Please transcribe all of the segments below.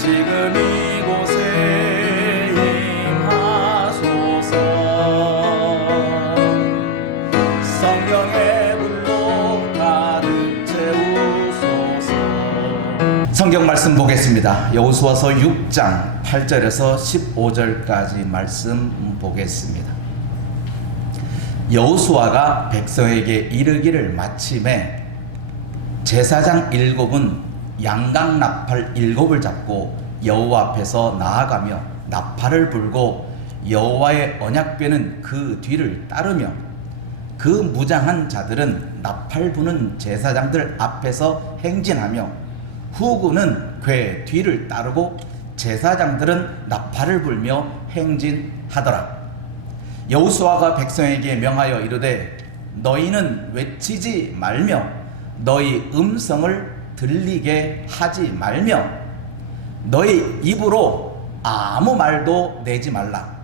지금 이곳에 임하소서. 성령의 불로 가득 채우소서. 성경 말씀 보겠습니다. 여호수아서 6장 8절에서 15절까지 말씀 보겠습니다. 여호수아가 백성에게 이르기를 마침에 제사장 7은 양강 나팔 7을 잡고 여호와 앞에서 나아가며 나팔을 불고 여호와의 언약궤는 그 뒤를 따르며 그 무장한 자들은 나팔 부는 제사장들 앞에서 행진하며 후군은 궤 뒤를 따르고 제사장들은 나팔을 불며 행진하더라. 여호수아가 백성에게 명하여 이르되 너희는 외치지 말며 너희 음성을 들리게 하지 말며 너희 입으로 아무 말도 내지 말라.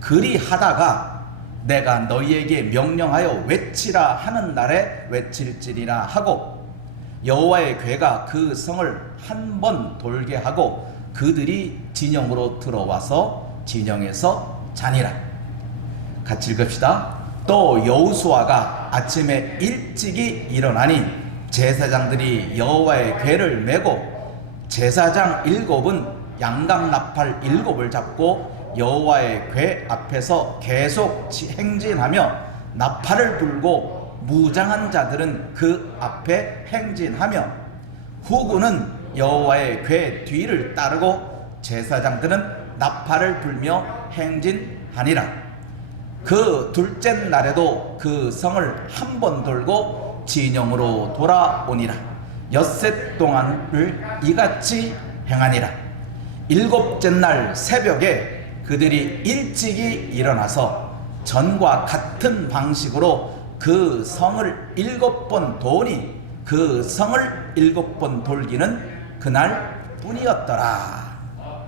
그리하다가 내가 너희에게 명령하여 외치라 하는 날에 외칠지니라 하고 여호와의 궤가 그 성을 한 번 돌게 하고 그들이 진영으로 들어와서 진영에서 자니라. 같이 읽읍시다. 또 여호수아가 아침에 일찍이 일어나니 제사장들이 여호와의 궤를 메고 제사장 7은 양강 나팔 7을 잡고 여호와의 궤 앞에서 계속 행진하며 나팔을 불고 무장한 자들은 그 앞에 행진하며 후군은 여호와의 궤 뒤를 따르고 제사장들은 나팔을 불며 행진하니라. 그 둘째 날에도 그 성을 한 번 돌고 진영으로 돌아오니라. 엿새 동안을 이같이 행하니라. 7째 날 새벽에 그들이 일찍이 일어나서 전과 같은 방식으로 그 성을 7번 도니 그 성을 7번 돌기는 그날 뿐이었더라.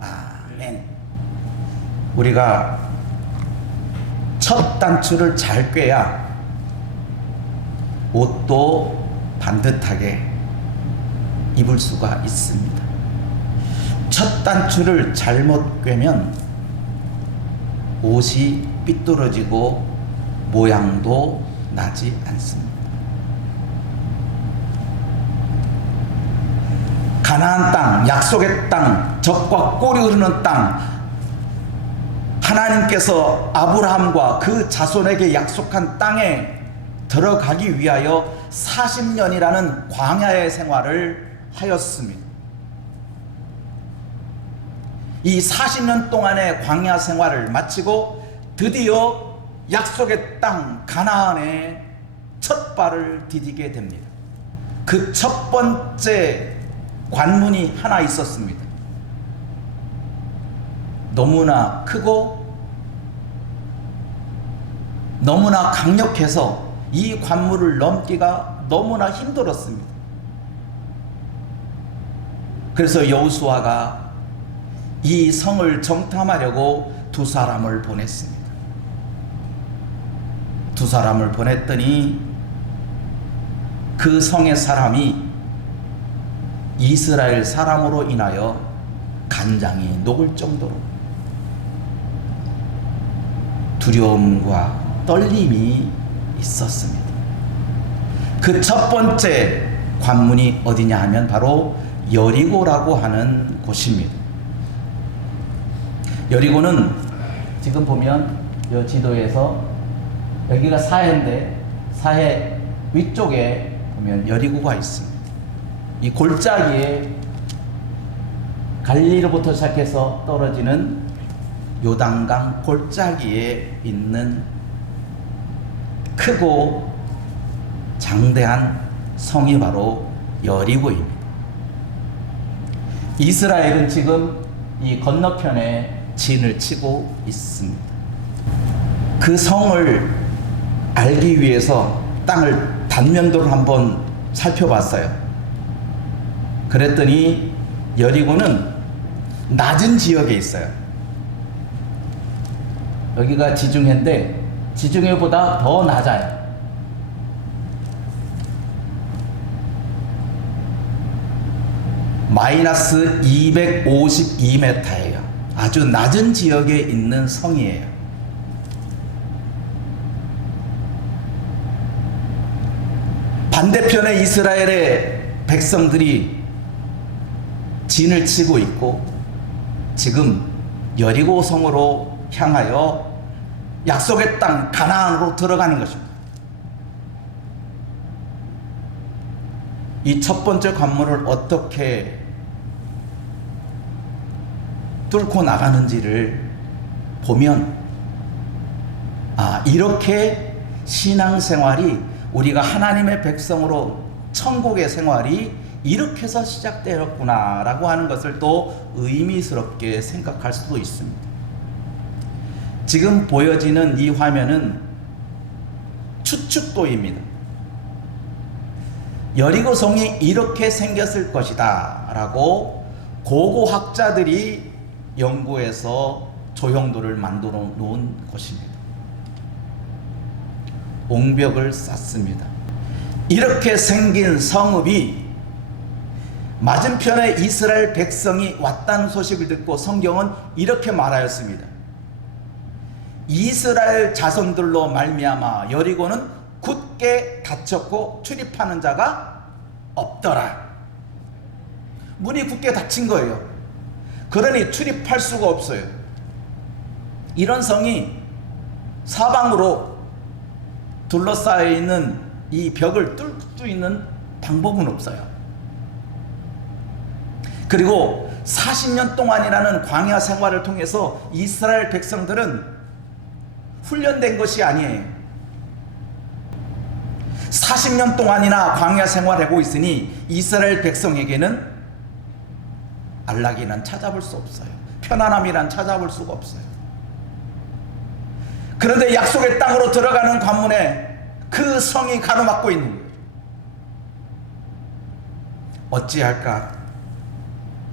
아멘. 우리가 첫 단추를 잘 꿰야 옷도 반듯하게 입을 수가 있습니다. 첫 단추를 잘못 꿰면 옷이 삐뚤어지고 모양도 나지 않습니다. 가나안 땅, 약속의 땅, 젖과 꿀이 흐르는 땅, 하나님께서 아브라함과 그 자손에게 약속한 땅에 들어가기 위하여 40년이라는 광야의 생활을 하였습니다. 이 40년 동안의 광야 생활을 마치고 드디어 약속의 땅 가나안에 첫 발을 디디게 됩니다. 그 첫 번째 관문이 하나 있었습니다. 너무나 크고 너무나 강력해서 이 관문을 넘기가 너무나 힘들었습니다. 그래서 여호수아가 이 성을 정탐하려고 2사람을 보냈습니다. 2사람을 보냈더니 그 성의 사람이 이스라엘 사람으로 인하여 간장이 녹을 정도로 두려움과 떨림이 있었습니다. 그 첫 번째 관문이 어디냐 하면 바로 여리고라고 하는 곳입니다. 여리고는 지금 보면 이 지도에서 여기가 사해인데 사해 위쪽에 보면 여리고가 있습니다. 이 골짜기에 갈릴리로부터 시작해서 떨어지는 요단강 골짜기에 있는 크고 장대한 성이 바로 여리고입니다. 이스라엘은 지금 이 건너편에 진을 치고 있습니다. 그 성을 알기 위해서 땅을 단면도를 한번 살펴봤어요. 그랬더니 여리고는 낮은 지역에 있어요. 여기가 지중해인데 지중해보다 더 낮아요. 마이너스 252m예요. 아주 낮은 지역에 있는 성이에요. 반대편에 이스라엘의 백성들이 진을 치고 있고 지금 여리고 성으로 향하여 약속의 땅 가나안으로 들어가는 것입니다. 이 첫 번째 관문을 어떻게 뚫고 나가는지를 보면 이렇게 신앙생활이 우리가 하나님의 백성으로 천국의 생활이 이렇게 해서 시작되었구나 라고 하는 것을 또 의미스럽게 생각할 수도 있습니다. 지금 보여지는 이 화면은 추측도입니다. 여리고성이 이렇게 생겼을 것이다 라고 고고학자들이 연구해서 조형도를 만들어 놓은 것입니다. 옹벽을 쌓습니다. 이렇게 생긴 성읍이 맞은편에 이스라엘 백성이 왔다는 소식을 듣고 성경은 이렇게 말하였습니다. 이스라엘 자손들로 말미암아 여리고는 굳게 닫혔고 출입하는 자가 없더라. 문이 굳게 닫힌 거예요. 그러니 출입할 수가 없어요. 이런 성이 사방으로 둘러싸여 있는 이 벽을 뚫을 수 있는 방법은 없어요. 그리고 40년 동안이라는 광야 생활을 통해서 이스라엘 백성들은 훈련된 것이 아니에요. 40년 동안이나 광야 생활하고 있으니 이스라엘 백성에게는 안락이란 찾아볼 수 없어요. 편안함이란 찾아볼 수가 없어요. 그런데 약속의 땅으로 들어가는 관문에 그 성이 가로막고 있는 거예요. 어찌할까?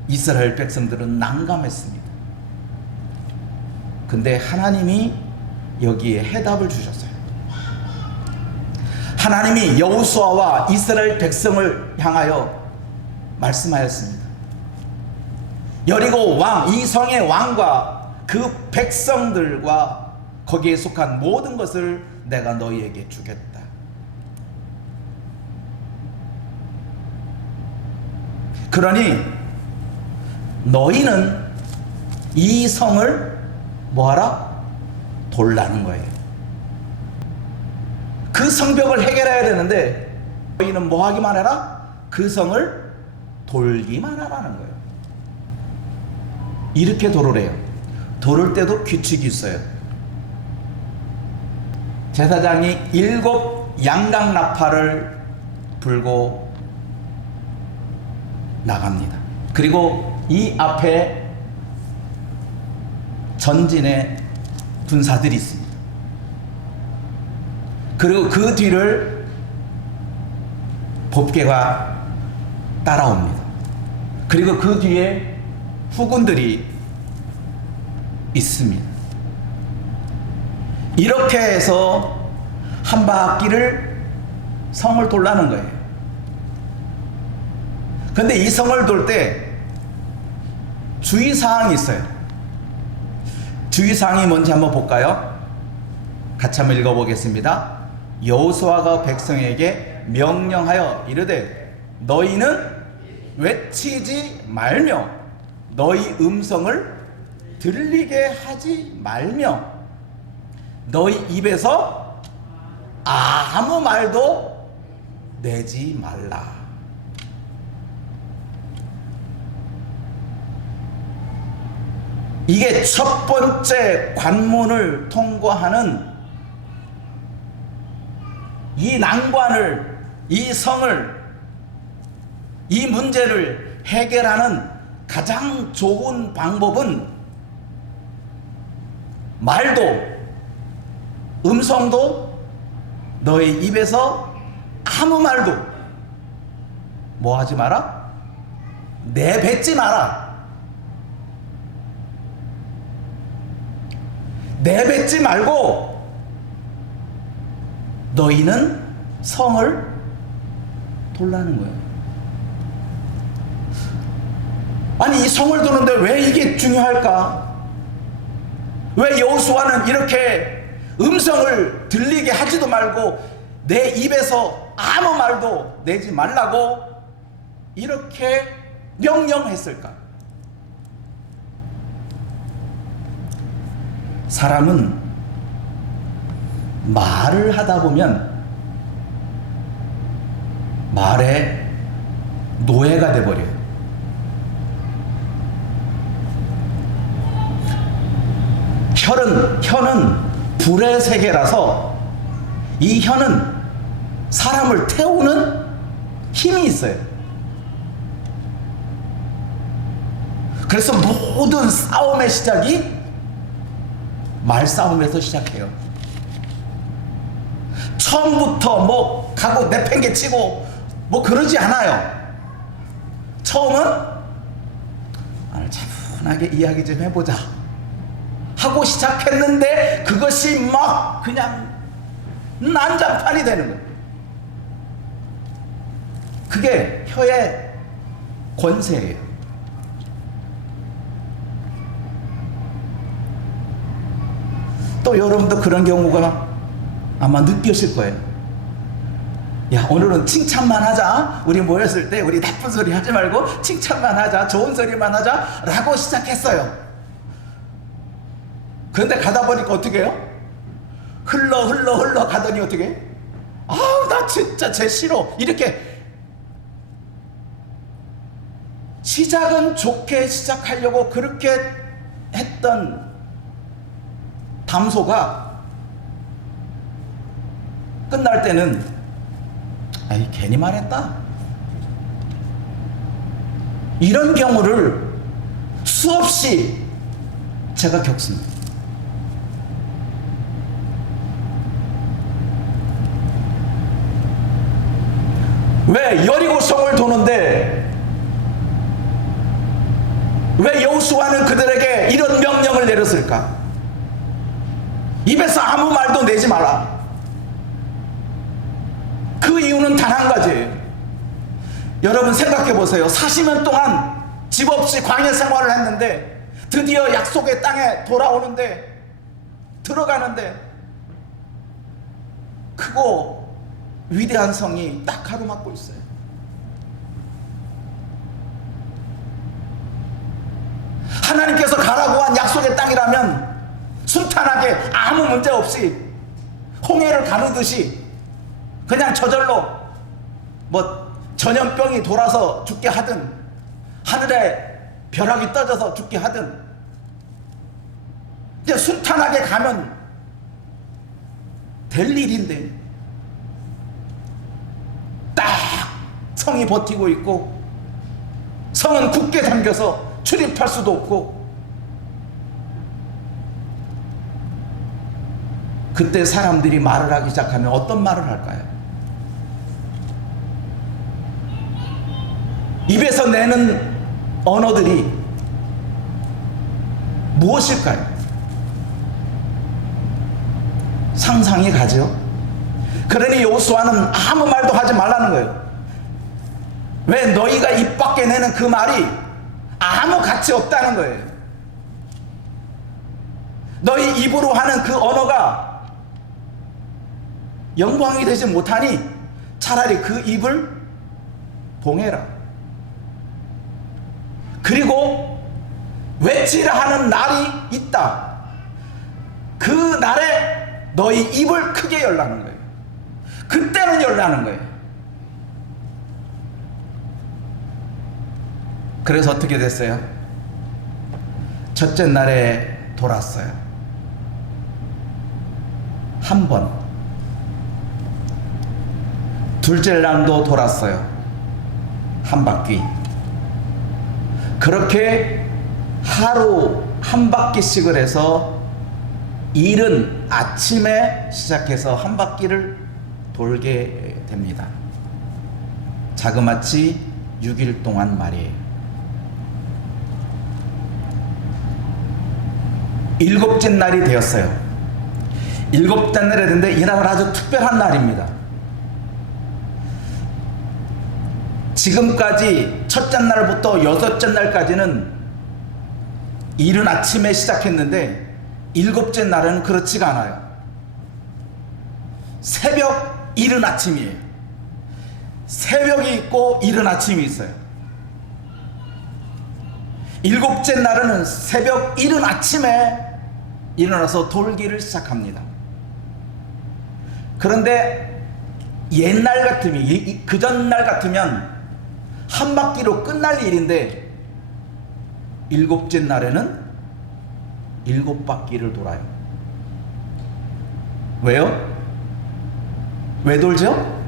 이스라엘 백성들은 난감했습니다. 근데 하나님이 여기에 해답을 주셨어요. 하나님이 여호수아와 이스라엘 백성을 향하여 말씀하였습니다. 여리고 왕, 이 성의 왕과 그 백성들과 거기에 속한 모든 것을 내가 너희에게 주겠다. 그러니 너희는 이 성을 뭐하라? 돌라는 거예요. 그 성벽을 해결해야 되는데 너희는 뭐 하기만 해라? 그 성을 돌기만 하라는 거예요. 이렇게 돌으래요. 돌을 때도 규칙이 있어요. 제사장이 7 양강나팔을 불고 나갑니다. 그리고 이 앞에 전진의 군사들이 있습니다. 그리고 그 뒤를 법궤가 따라옵니다. 그리고 그 뒤에 후군들이 있습니다. 이렇게 해서 한 바퀴를 성을 돌라는 거예요. 근데 이 성을 돌 때 주의사항이 있어요. 주의사항이 뭔지 한번 볼까요? 같이 한번 읽어보겠습니다. 여호수아가 백성에게 명령하여 이르되 너희는 외치지 말며 너희 음성을 들리게 하지 말며 너희 입에서 아무 말도 내지 말라. 이게 첫 번째 관문을 통과하는 이 난관을, 이 성을, 이 문제를 해결하는 가장 좋은 방법은 말도, 음성도 너의 입에서 아무 말도 뭐 하지 마라? 내뱉지 마라. 내뱉지 말고 너희는 성을 돌라는 거예요. 아니 이 성을 도는데 왜 이게 중요할까? 왜 여호수아는 이렇게 음성을 들리게 하지도 말고 내 입에서 아무 말도 내지 말라고 이렇게 명령했을까? 사람은 말을 하다 보면 말에 노예가 돼버려요. 혀는 불의 세계라서 이 혀는 사람을 태우는 힘이 있어요. 그래서 모든 싸움의 시작이 말싸움에서 시작해요. 처음부터 뭐 가고 내팽개치고 뭐 그러지 않아요. 처음은 차분하게 이야기 좀 해보자 하고 시작했는데 그것이 막 그냥 난장판이 되는 거예요. 그게 혀의 권세예요. 또 여러분도 그런 경우가 아마 느끼실 거예요. 야, 오늘은 칭찬만 하자. 우리 모였을 때 우리 나쁜 소리 하지 말고 칭찬만 하자, 좋은 소리만 하자 라고 시작했어요. 그런데 가다 보니까 어떻게 해요? 흘러 가더니 어떻게 해? 아우 나 진짜 쟤 싫어. 이렇게 시작은 좋게 시작하려고 그렇게 했던 담소가 끝날 때는 아이 괜히 말했다. 이런 경우를 수없이 제가 겪습니다. 왜 여리고성을 도는데 왜 여호수아는 그들에게 이런 명령을 내렸을까? 입에서 아무 말도 내지 마라. 그 이유는 단 한 가지예요. 여러분 생각해 보세요. 40년 동안 집 없이 광야 생활을 했는데 드디어 약속의 땅에 돌아오는데 들어가는데 크고 위대한 성이 딱 가로막고 있어요. 하나님께서 가라고 한 약속의 땅이라면 순탄하게 아무 문제 없이 홍해를 가르듯이 그냥 저절로 뭐 전염병이 돌아서 죽게 하든 하늘에 벼락이 떠져서 죽게 하든 이제 순탄하게 가면 될 일인데 딱 성이 버티고 있고 성은 굳게 잠겨서 출입할 수도 없고 그때 사람들이 말을 하기 시작하면 어떤 말을 할까요? 입에서 내는 언어들이 무엇일까요? 상상이 가죠. 그러니 여호수아는 아무 말도 하지 말라는 거예요. 왜? 너희가 입 밖에 내는 그 말이 아무 가치 없다는 거예요. 너희 입으로 하는 그 언어가 영광이 되지 못하니 차라리 그 입을 봉해라. 그리고 외치라 하는 날이 있다. 그 날에 너희 입을 크게 열라는 거예요. 그때는 열라는 거예요. 그래서 어떻게 됐어요? 첫째 날에 돌았어요. 한 번. 둘째 날도 돌았어요. 한 바퀴. 그렇게 하루 한 바퀴씩을 해서 이른 아침에 시작해서 한 바퀴를 돌게 됩니다. 자그마치 6일 동안 말이에요. 7째 날이 되었어요. 7째 날이 됐는데 이날은 아주 특별한 날입니다. 지금까지 첫째 날부터 여섯째 날까지는 이른 아침에 시작했는데 일곱째 날은 그렇지가 않아요. 새벽 이른 아침이에요. 새벽이 있고 이른 아침이 있어요. 일곱째 날은 새벽 이른 아침에 일어나서 돌기를 시작합니다. 그런데 옛날 같으면, 그 전날 같으면 한 바퀴로 끝날 일인데 일곱째 날에는 7바퀴를 돌아요. 왜요? 왜 돌죠?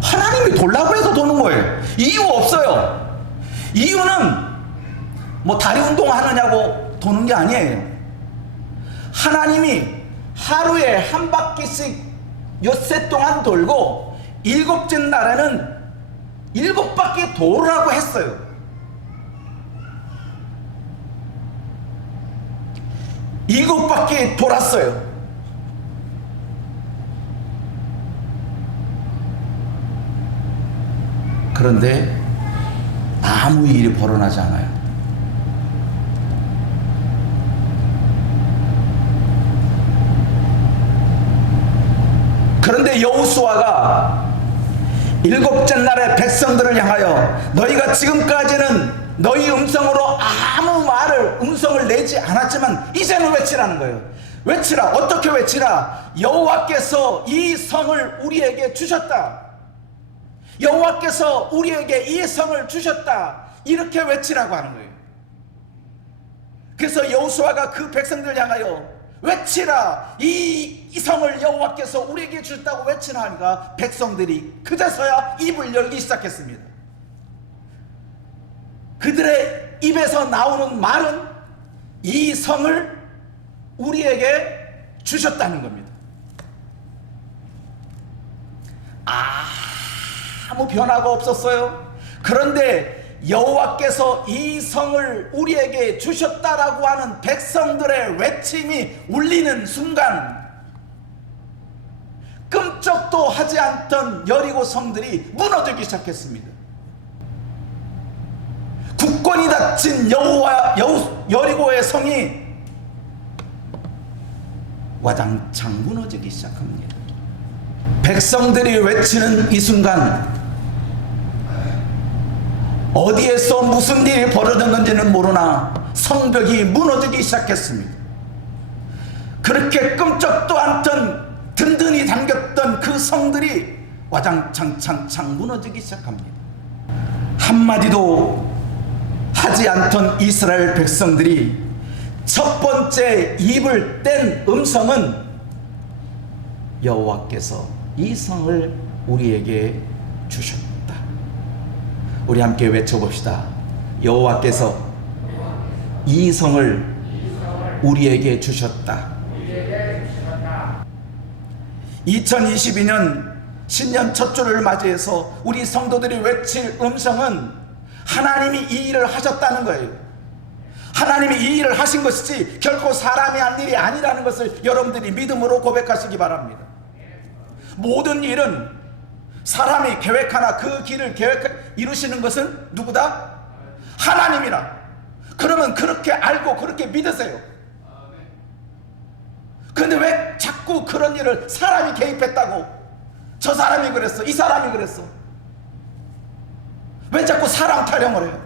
하나님이 돌라고 해서 도는 거예요. 이유 없어요. 이유는 뭐 다리 운동하느냐고 도는 게 아니에요. 하나님이 하루에 한 바퀴씩 엿새 동안 돌고 일곱째 날에는 7바퀴 돌으라고 했어요. 일곱 바퀴 돌았어요. 그런데 아무 일이 벌어나지 않아요. 그런데 여호수아가 일곱째 날에 백성들을 향하여 너희가 지금까지는 너희 음성으로 아무 음성을 내지 않았지만 이제는 외치라는 거예요. 외치라. 어떻게 외치라? 여호와께서 이 성을 우리에게 주셨다. 여호와께서 우리에게 이 성을 주셨다. 이렇게 외치라고 하는 거예요. 그래서 여호수아가 그 백성들을 향하여 외치라. 이 성을 여호와께서 우리에게 주셨다고 외치라 하니까 백성들이 그제서야 입을 열기 시작했습니다. 그들의 입에서 나오는 말은 이 성을 우리에게 주셨다는 겁니다. 아무 변화가 없었어요. 그런데 여호와께서 이 성을 우리에게 주셨다라고 하는 백성들의 외침이 울리는 순간 끔찍도 하지 않던 여리고 성들이 무너지기 시작했습니다. 굳건히 닫힌 여리고의 성이 와장창 무너지기 시작합니다. 백성들이 외치는 이 순간 어디에서 무슨 일이 벌어졌는지는 모르나 성벽이 무너지기 시작했습니다. 그렇게 끔찍도 않던 든든히 잠겼던 그 성들이 와장창 무너지기 시작합니다. 한마디도 하지 않던 이스라엘 백성들이 첫 번째 입을 뗀 음성은 여호와께서 이 성을 우리에게 주셨다. 우리 함께 외쳐봅시다. 여호와께서 이 성을 우리에게 주셨다. 2022년 신년 첫 주를 맞이해서 우리 성도들이 외칠 음성은 하나님이 이 일을 하셨다는 거예요. 하나님이 이 일을 하신 것이지 결코 사람이 한 일이 아니라는 것을 여러분들이 믿음으로 고백하시기 바랍니다. 모든 일은 사람이 계획하나 그 길을 이루시는 것은 누구다? 하나님이라. 그러면 그렇게 알고 그렇게 믿으세요. 근데 왜 자꾸 그런 일을 사람이 개입했다고? 저 사람이 그랬어, 이 사람이 그랬어. 왜 자꾸 사람 타령을 해요?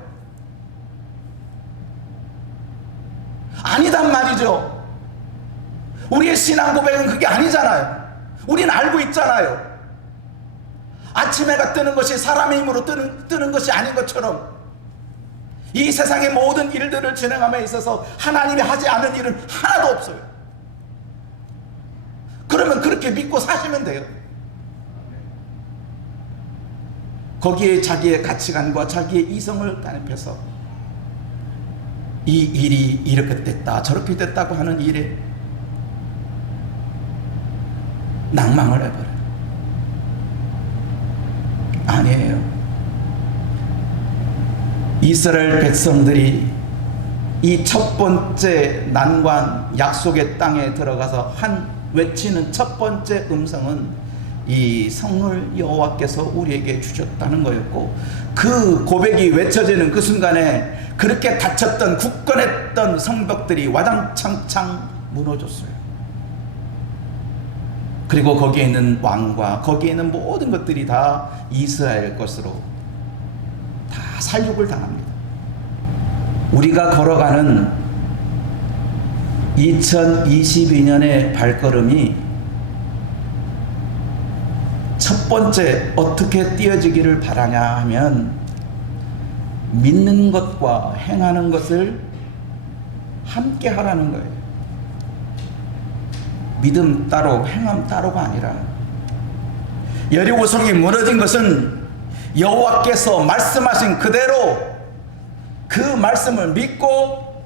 아니단 말이죠. 우리의 신앙 고백은 그게 아니잖아요. 우리는 알고 있잖아요. 아침 해가 뜨는 것이 사람의 힘으로 뜨는 것이 아닌 것처럼 이 세상의 모든 일들을 진행함에 있어서 하나님이 하지 않은 일은 하나도 없어요. 그러면 그렇게 믿고 사시면 돼요. 거기에 자기의 가치관과 자기의 이성을 가입해서 이 일이 이렇게 됐다 저렇게 됐다고 하는 일에 낭망을 해버려요. 아니에요. 이스라엘 백성들이 이 첫 번째 난관 약속의 땅에 들어가서 외치는 첫 번째 음성은 이 성을 여호와께서 우리에게 주셨다는 거였고, 그 고백이 외쳐지는 그 순간에 그렇게 닫혔던 굳건했던 성벽들이 와장창창 무너졌어요. 그리고 거기에 있는 왕과 거기에 있는 모든 것들이 다 이스라엘 것으로 다 살육을 당합니다. 우리가 걸어가는 2022년의 발걸음이 첫 번째 어떻게 띄어지기를 바라냐 하면, 믿는 것과 행하는 것을 함께 하라는 거예요. 믿음 따로 행함 따로가 아니라, 여리고성이 무너진 것은 여호와께서 말씀하신 그대로 그 말씀을 믿고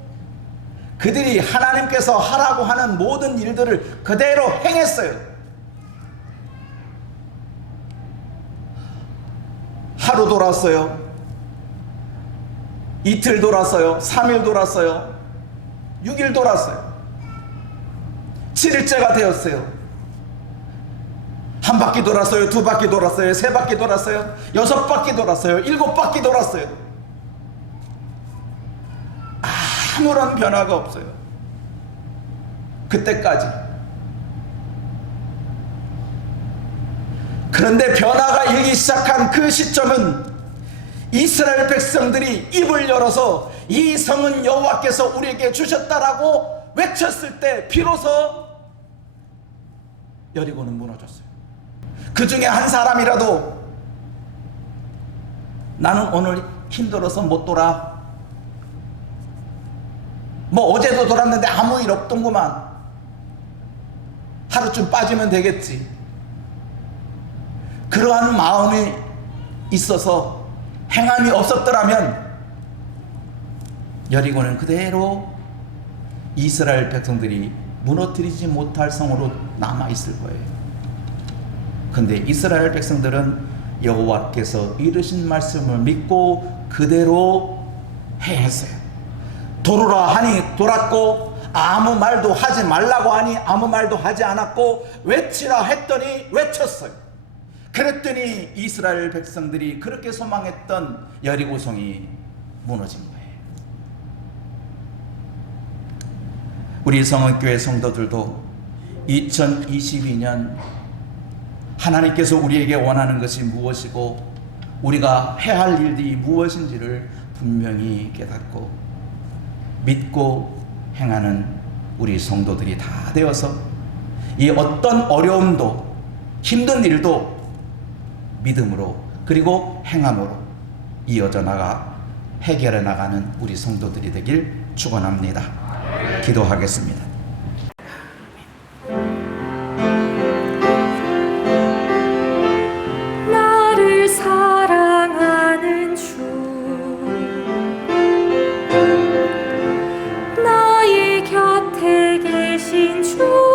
그들이 하나님께서 하라고 하는 모든 일들을 그대로 행했어요. 하루 돌았어요. 이틀 돌았어요. 3일 돌았어요. 6일 돌았어요. 7일째가 되었어요. 한 바퀴 돌았어요. 2바퀴 돌았어요. 3바퀴 돌았어요. 6바퀴 돌았어요. 7바퀴 돌았어요. 아무런 변화가 없어요. 그때까지. 그런데 변화가 일기 시작한 그 시점은 이스라엘 백성들이 입을 열어서 이 성은 여호와께서 우리에게 주셨다라고 외쳤을 때 비로소 여리고는 무너졌어요. 그 중에 한 사람이라도 나는 오늘 힘들어서 못 돌아, 뭐 어제도 돌았는데 아무 일 없던구만, 하루쯤 빠지면 되겠지, 그러한 마음이 있어서 행함이 없었더라면 여리고는 그대로 이스라엘 백성들이 무너뜨리지 못할 성으로 남아있을 거예요. 근데 이스라엘 백성들은 여호와께서 이르신 말씀을 믿고 그대로 행했어요. 돌으라 하니 돌았고, 아무 말도 하지 말라고 하니 아무 말도 하지 않았고, 외치라 했더니 외쳤어요. 그랬더니 이스라엘 백성들이 그렇게 소망했던 여리고성이 무너진 거예요. 우리 성원교회 성도들도 2022년 하나님께서 우리에게 원하는 것이 무엇이고 우리가 해야 할 일들이 무엇인지를 분명히 깨닫고 믿고 행하는 우리 성도들이 다 되어서 이 어떤 어려움도 힘든 일도 믿음으로 그리고 행함으로 이어져 나가 해결해 나가는 우리 성도들이 되길 축원합니다. 기도하겠습니다. 나를 사랑하는 주, 나의 곁에 계신 주,